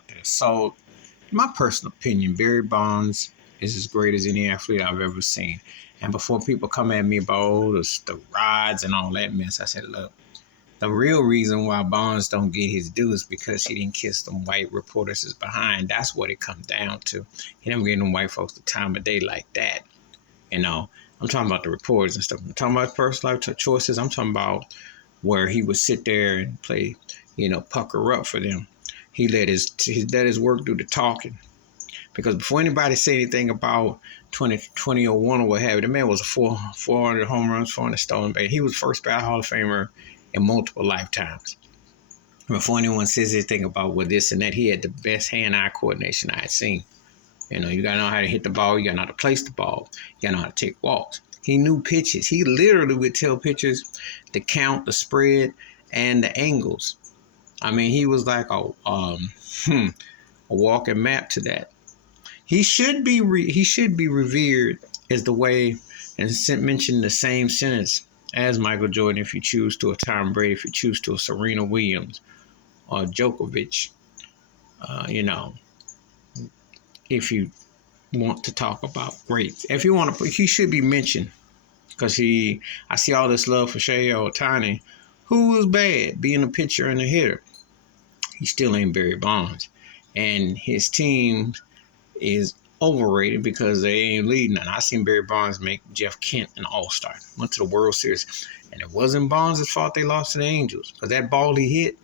about this. So, in my personal opinion, Barry Bonds is as great as any athlete I've ever seen. And before people come at me about the rods and all that mess, I said, look, the real reason why Bonds don't get his due is because he didn't kiss them white reporters behind. That's what it comes down to. He never gave them white folks the time of day like that. You know, I'm talking about the reporters and stuff. I'm talking about personal life choices. I'm talking about where he would sit there and play, pucker up for them. He let his work do the talking. Because before anybody said anything about 2001 or what have you, the man was a 400 home runs, 400 stolen base. He was first ballot Hall of Famer in multiple lifetimes. Before anyone says anything about this and that, he had the best hand-eye coordination I had seen. You got to know how to hit the ball. You got to know how to place the ball. You got to know how to take walks. He knew pitches. He literally would tell pitchers to count, the spread, and the angles. I mean, he was like a walking map to that. He should be revered as the way, and mentioned the same sentence as Michael Jordan, if you choose to, a Tom Brady, if you choose to, a Serena Williams, or Djokovic. If you want to talk about greats, if you want to, he should be mentioned, because I see all this love for Shohei Ohtani, who was bad being a pitcher and a hitter. He still ain't Barry Bonds, and his team is overrated because they ain't leading. And I seen Barry Bonds make Jeff Kent an all-star. Went to the World Series. And it wasn't Bonds' fault they lost to the Angels. Because that ball he hit,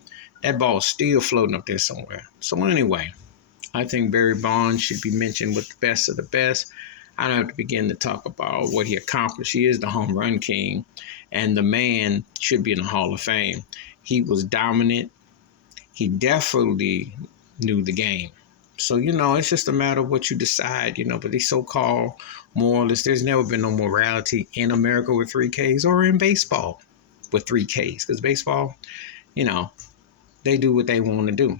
that ball is still floating up there somewhere. So anyway, I think Barry Bonds should be mentioned with the best of the best. I don't have to begin to talk about what he accomplished. He is the home run king. And the man should be in the Hall of Fame. He was dominant. He definitely knew the game. So, it's just a matter of what you decide, but these so-called moralists, there's never been no morality in America with 3Ks or in baseball with 3Ks. Because baseball, they do what they want to do.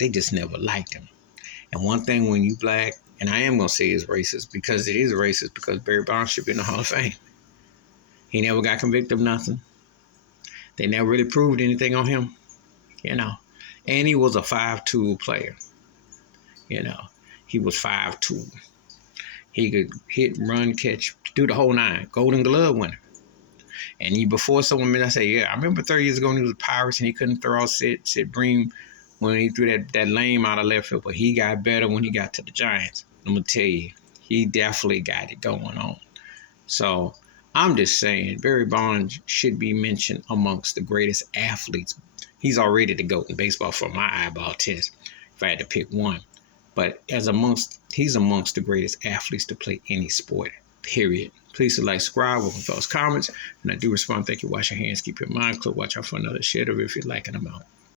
They just never liked him. And one thing when you black, and I am going to say it's racist, because it is racist, because Barry Bonds should be in the Hall of Fame. He never got convicted of nothing. They never really proved anything on him, And he was a 5-tool player. He was 5'2". He could hit, run, catch, do the whole nine. Golden Glove winner. And before someone, I say, yeah, I remember 30 years ago when he was Pirates and he couldn't throw out Sid Bream when he threw that lame out of left field. But he got better when he got to the Giants. I'm going to tell you, he definitely got it going on. So I'm just saying, Barry Bonds should be mentioned amongst the greatest athletes. He's already the GOAT in baseball for my eyeball test, if I had to pick one. But he's amongst the greatest athletes to play any sport, period. Please subscribe with those comments. And I do respond. Thank you. Wash your hands. Keep your mind clear. Watch out for another shit, or if you're liking them out.